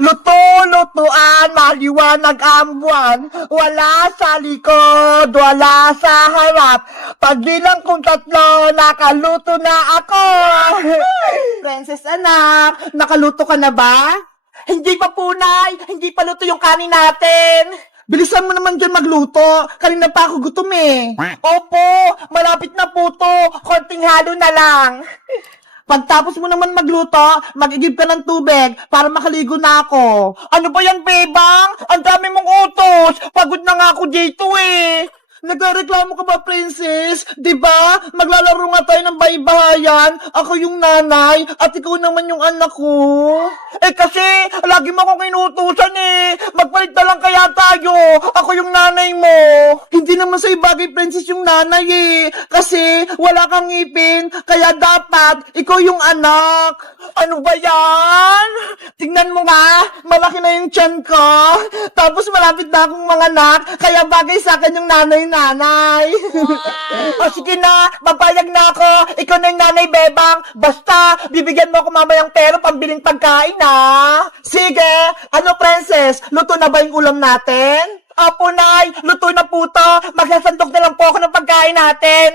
Luto-lutuan, maliwanag ang buwan. Wala sa likod, wala sa harap. Pagbilang kong 3, nakaluto na ako. Princess anak, nakaluto ka na ba? Hindi pa punay, hindi pa luto yung kanin natin. Bilisan mo naman dyan magluto. Kanina pa ako gutom eh. Opo, malapit na po to. Konting halo na lang. Pagtapos mo naman magluto, mag-igib ka ng tubig para makaligo na ako. Ano ba yan, bebang? Ang dami mong utos. Pagod na nga ako dito eh. Nagreklamo ka ba, princess? Diba? Maglalaro nga tayo ng baybayan. Ako yung nanay at ikaw naman yung anak ko. Eh kasi, lagi mo akong inutusan eh. Magpalit na lang kaya tayo. Ako yung nanay mo. Hindi naman sa'yo bagay, princess, yung nanay eh. Kasi, wala kang ngipin. Kaya dapat, ikaw yung anak. Ano ba yan? Tingnan mo nga, malaki na yung tiyan ko. Tapos malapit na akong manganak. Kaya bagay sa akin yung nanay. O sige na, papayag na ako. Ikaw na yung nanay, bebang. Basta, bibigyan mo ako mamayang pera pambiling pagkain, ha? Sige, ano, princess? Luto na ba yung ulam natin? Opo, nay, luto na po to. Magsasandok na lang po ako ng pagkain natin.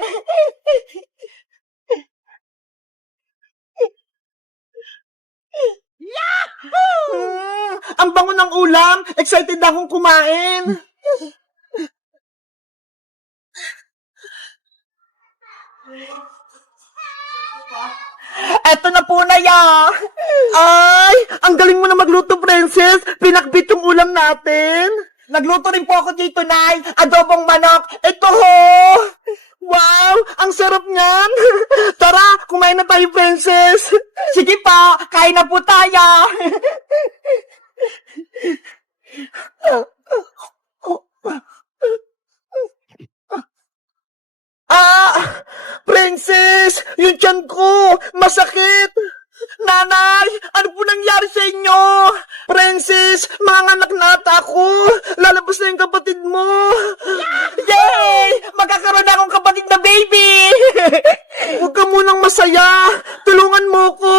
Ang bango ng ulam. Excited akong kumain. Eto na po na ya. Ay, ang galing mo na magluto, princess. Pinakbit yung ulam natin. Nagluto rin po ako dito, nay. Adobong manok. Ito ho. Wow, ang sarap niyan. Tara, kumain na tayo, princess. Sige pa, kain na po tayo. Princess! Yung tiyan ko! Masakit! Nanay! Ano po nangyari sa inyo? Princess! Manganak na ata ako! Lalabas na yung kapatid mo! Yay! Magkakaroon na akong kapatid na baby! Huwag ka munang masaya! Tulungan mo ko!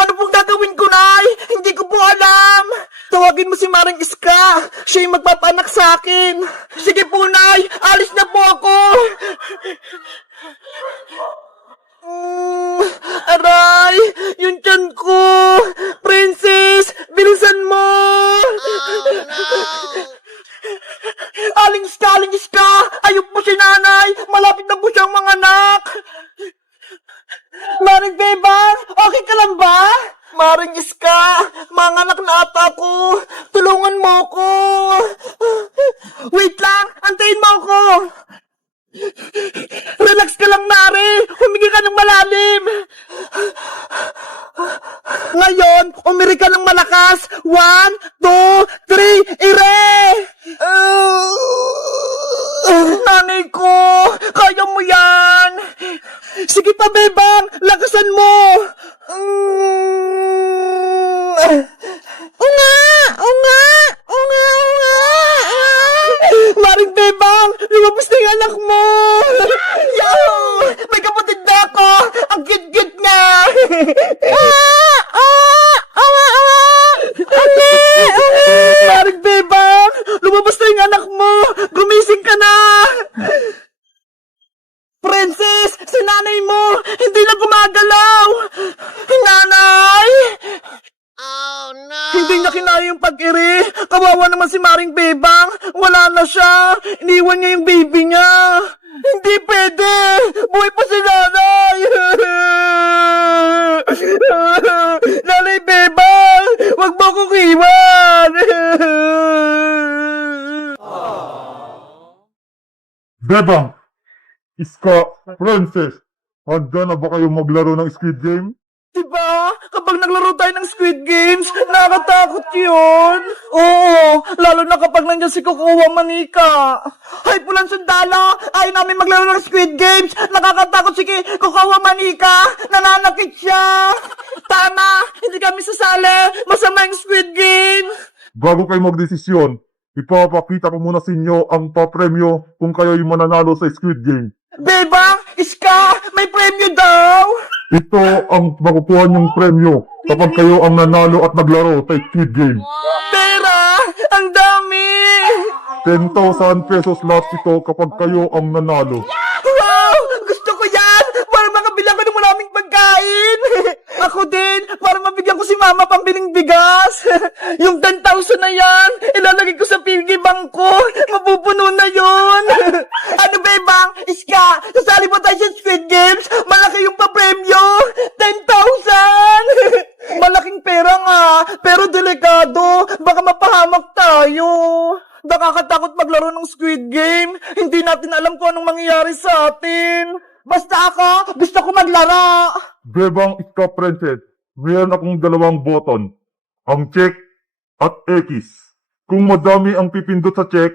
Ano pong gagawin ko, Nay? Hindi ko po alam! Tawagin mo si Maring Iska! Siya yung magpapanak sa akin! Sige po, Nay! Alis na po ako! Aray! Yung tiyan ko! Princess! Bilisan mo! Aling Iska! Ayok po si nanay! Malapit na po siyang manganak! Maring Bebang! Okay ka lang ba? Maring Iska! Manganak na ata ako! Tulungan mo ko! Wait lang! Antayin mo ako! Relax ka lang, Mari! Humingi ka ng malalim! Ngayon, umiri ka ng malakas! 1, 2, 3, ire! Nanay ko! Kaya mo yan! Sige pa, Bebang! Lakasan mo! Maring Bebang! Lumabas na yung anak mo! Yahoo! May kapatid na ako! Ang cute-cute niya! Maring Bebang! Lumabas na yung anak mo! Gumising ka na! Princess! Si nanay mo! Hindi na gumagalaw! Nanay! Oh no! Hindi niya kinaya yung pag-iri. Kawawa naman si Maring Bebang. Wala na siya. Iniwan niya yung baby niya. Hindi pwede. Buhay pa si nanay. Nanay Bebang, wag mo akong iwan. Bebang! Iska! Princess! Handa na ba kayo maglaro ng Squid Game? Diba? Kapag naglaro tayo ng Squid Games, nakakatakot yun. Oo, lalo na kapag nandiyan si Kukuha Manika. Hay, Pulang Sundalo, ayaw namin maglaro ng Squid Games. Nakakatakot si Kukuha Manika. Nananakit siya. Tama, hindi kami sasali. Masama yung Squid Game. Bago kayo magdesisyon, ipapakita ko muna sa inyo ang papremyo kung kayo yung mananalo sa Squid Game. Bebang, Iska, may premyo daw. Ito ang makukuha niyong premyo kapag kayo ang nanalo at naglaro sa Squid Game. Pera! Ang dami! 10,000 pesos lahat ito kapag kayo ang nanalo. Wow! Gusto ko yan! Para makabilang ko ng maraming pagkain! Ako din! Para mabigyan ko si mama pambiling bigas! Yung 10,000 na yan, ilalagay ko sa piggy bank ko! Mapupuno na yon! Ano ba bang? Iska! Sasali ba tayo sa Squid Games? Malaki yung papremyo! 10,000! Malaking pera nga! Pero delikado! Baka mapahamak tayo! Nakakatakot maglaro ng Squid Game. Hindi natin alam kung anong mangyayari sa atin. Basta ako, gusto ko maglaro. Bebang Iska Princess, mayroon akong dalawang button. Ang check at X. Kung madami ang pipindot sa check,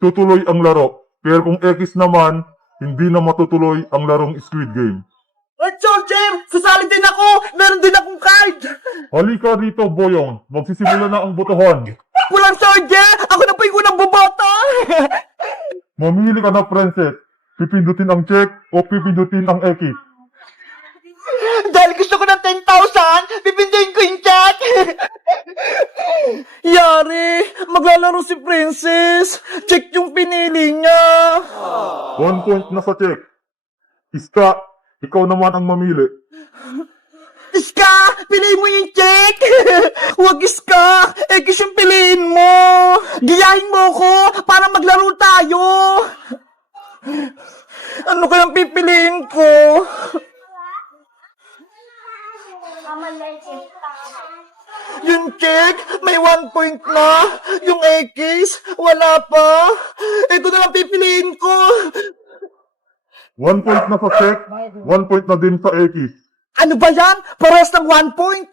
tutuloy ang laro. Pero kung X naman, hindi na matutuloy ang larong Squid Game. At Soldier, sasali din ako. Meron din akong card. Halika rito, Boyong. Magsisimula na ang botohan. Walang Soldier, ako na pa yung unang boboto. Mamili ka na, Princess. Pipindutin ang check o pipindutin ang X. Dahil gusto ko ng 10,000, pipinduin ko yung chat. Yari, maglalaro si Princess. Check yung pinili niya. 1 point na sa check. Iska, ikaw naman ang mamili. Iska, piliin mo yung check! Huwag Iska! X yung piliin mo! Giyahin mo ko para maglaro tayo! Ano kayang pipiliin ko? Yung check, may 1 point na. Yung X, wala pa. Ito na lang pipiliin ko. 1 point na sa check, 1 point na din sa X. Ano ba yan? Parehas ng 1 point.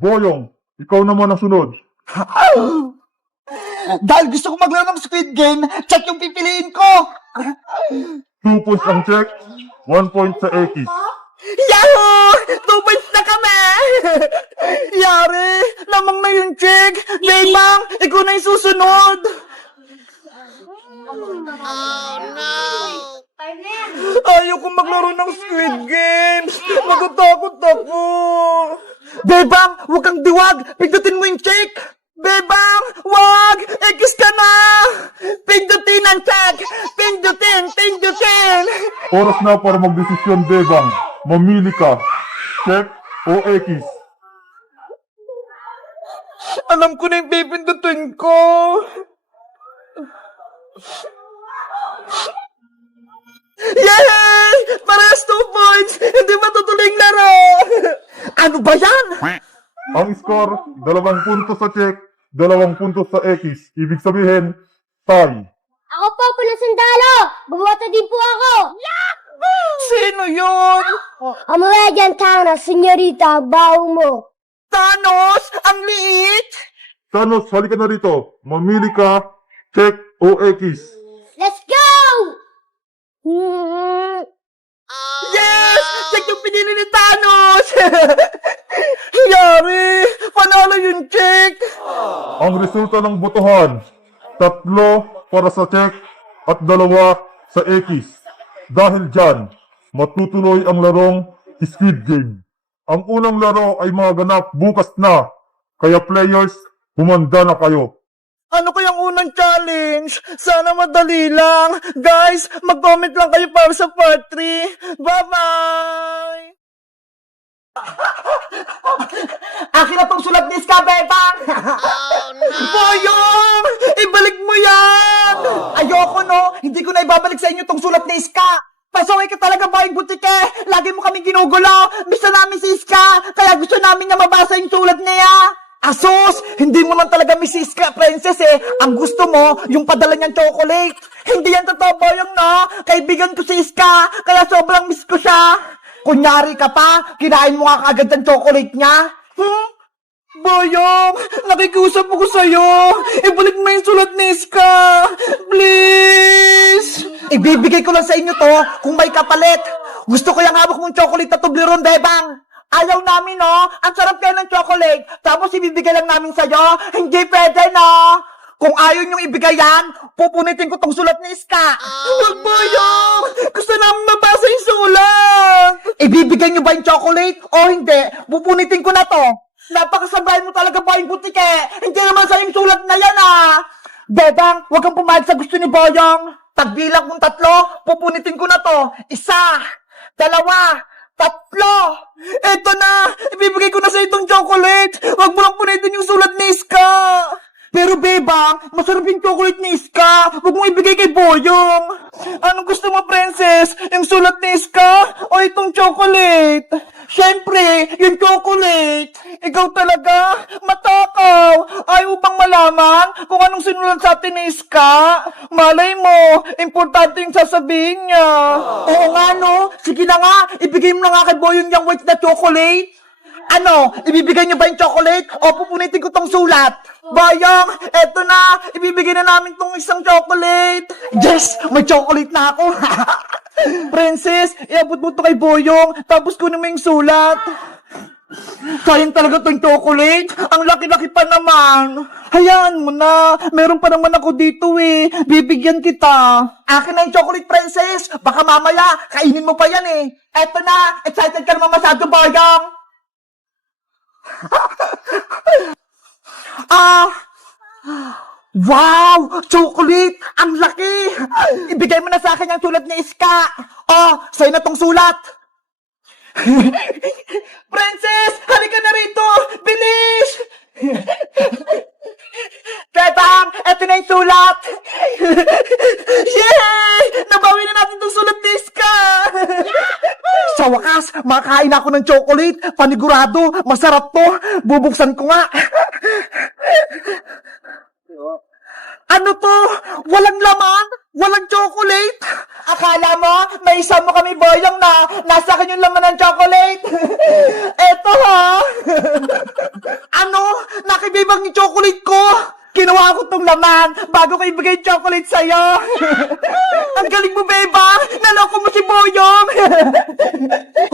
Boyong, ikaw naman ang sunod. Dahil gusto ko maglaro ng Squid Game, check yung pipiliin ko. 2 points ang check, 1 point sa X. Yahoo! 2 points na kami! Yari! Lamang na yung check! Daymang! Ikaw na yung susunod! Oh no! Ayaw kong maglaro ng Squid Games! Natatakot ako! Bebang! Huwag kang diwag! Pindutin mo yung check! Bebang! Wag! X ka na! Pindutin ang check! Pindutin! Pindutin! Oras na para magdesisyon, Bebang. Mamili ka. Check o X. Alam ko na yung pipindutin ko! Yay! Parehas 2 points! Hindi matutuloy yung laro! Ano ba yan? Ang score, 2 puntos sa check, 2 puntos sa X. Ibig sabihin, tie. Ako po, Pulang Sundalo! Bumoto din po ako! Sino yun? Amawagan Thanos, senyorita, ang baho mo. Thanos! Ang liit! Thanos, halika na rito. Mamili ka, check o X. Let's go! Yes! Check yung pinili ni Thanos! Yari! Panalo yung check! Ang resulta ng botohan, 3 para sa check at 2 sa X. Dahil dyan, matutuloy ang larong Squid Game. Ang unang laro ay magaganap bukas na, kaya players, humanda na kayo. Ano kayang unang challenge? Sana madali lang. Guys, mag-comment lang kayo para sa part 3. Bye-bye! Akin na tong sulat ni Ska, Bebang! Oh no! Boyong! Ibalik mo yan! Ayoko, no? Hindi ko na ibabalik sa inyo tong sulat ni Ska! Pasaway ka talaga, Boy Butike! Lagi mo kami ginugulo! Gusto namin si Ska! Kaya gusto namin na mabasa yung sulat niya! Asos! Hindi mo lang talaga miss si Ska, Princess eh! Ang gusto mo, yung padala niyang chocolate! Hindi yan totoo, Boyong, no? Kaibigan ko si Ska! Kaya sobrang miss ko siya! Kunyari ka pa, kinain mo nga kaagad ang chocolate niya. Boyong, nakikiusap ako sa'yo. Ibalik mo yung sulat ni Iska. Please. Ibibigay ko lang sa inyo to kung may kapalit. Gusto ko yung hawak mong chocolate na Toblerone, Bebang. Ayaw namin, no? Ang sarap kayo ng chocolate. Tapos ibibigay lang namin sa'yo. Hindi pwede, no? Kung ayaw niyong ibigay yan, pupunitin ko tong sulat ni Iska. Huwag mo yung! Gusto namin mabasa yung sulat! Ibibigay niyo ba yung chocolate o hindi? Pupunitin ko na to. Napakasabay mo talaga ba yung butike? Hindi naman sa yung sulat na yan Bebang, huwag kang pumayag sa gusto ni Boyong. Tagbilang mong 3, pupunitin ko na to. 1, 2, 3. Eto na! Ibibigay ko na sa itong chocolate! Huwag mo lang punitin yung sulat ni Iska! Pero Bebang, masarap yung chocolate ni Iska! Huwag mo ibigay kay Boyong! Anong gusto mo, Princess? Yung sulat ni Iska o itong chocolate? Siyempre, yung chocolate! Ikaw talaga? Matakaw! Ayaw bang malaman kung anong sinulat sa atin ni Iska? Malay mo, importante yung sasabihin niya. Oo nga no, sige na nga, ibigay mo na nga kay Boyong yung white na chocolate. Ano, ibibigay niyo ba yung chocolate o pupunitin ko tong sulat? Boyong, eto na, ibibigay na namin tong isang chocolate. Yes, may chocolate na ako. Princess, iabot mo to kay Boyong, tapos kunin mo yung sulat. Sayang talaga tong chocolate. Ang laki-laki pa naman. Hayaan mo na. Meron pa naman ako dito Bibigyan kita. Akin na yung chocolate, Princess. Baka mamaya, kainin mo pa yan Eto na, excited ka naman masyado, Boyong. Wow! Chocolate! Ang laki! Ibigay mo na sa akin yung sulat ni Iska. Sa'yo na tong sulat. Princess! Halika na rito! Bilis! Bebang! Eto na yung sulat! Yay! Nabawi na natin tong sulat ni Iska! Sa wakas, makakain ako ng chocolate. Panigurado, masarap to. Bubuksan ko nga. Ano to? Walang laman? Walang chocolate? Akala mo, may isa mo kami, Boyong, na nasa akin yung laman ng chocolate? Eto Ano? Nakibibang yung chocolate ko? Kinuha ko tong laman bago ko ibigay yung chocolate sa'yo. Ang galing mo, Beba! Naloko mo si Boyong!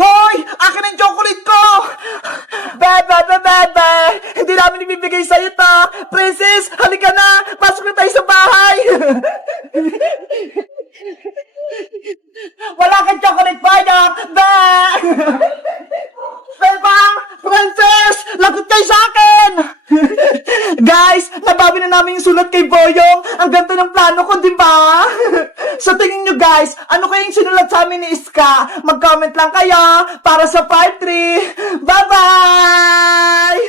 Hoy! Akin ang chocolate ko! Bebe! Hindi namin ibibigay sa'yo to! Princess, halika na! Pasok na tayo sa bahay! Wala kang chocolate, Boyong! Bebang! Princess! Lagot kayo sa akin! Guys, nabawi na namin yung sulat kay Boyong. Ang ganda ng plano ko, di ba? Sa tingin nyo guys, ano kayang sinulat sa amin ni Iska? Mag-comment lang kayo para sa part 3. Bye-bye!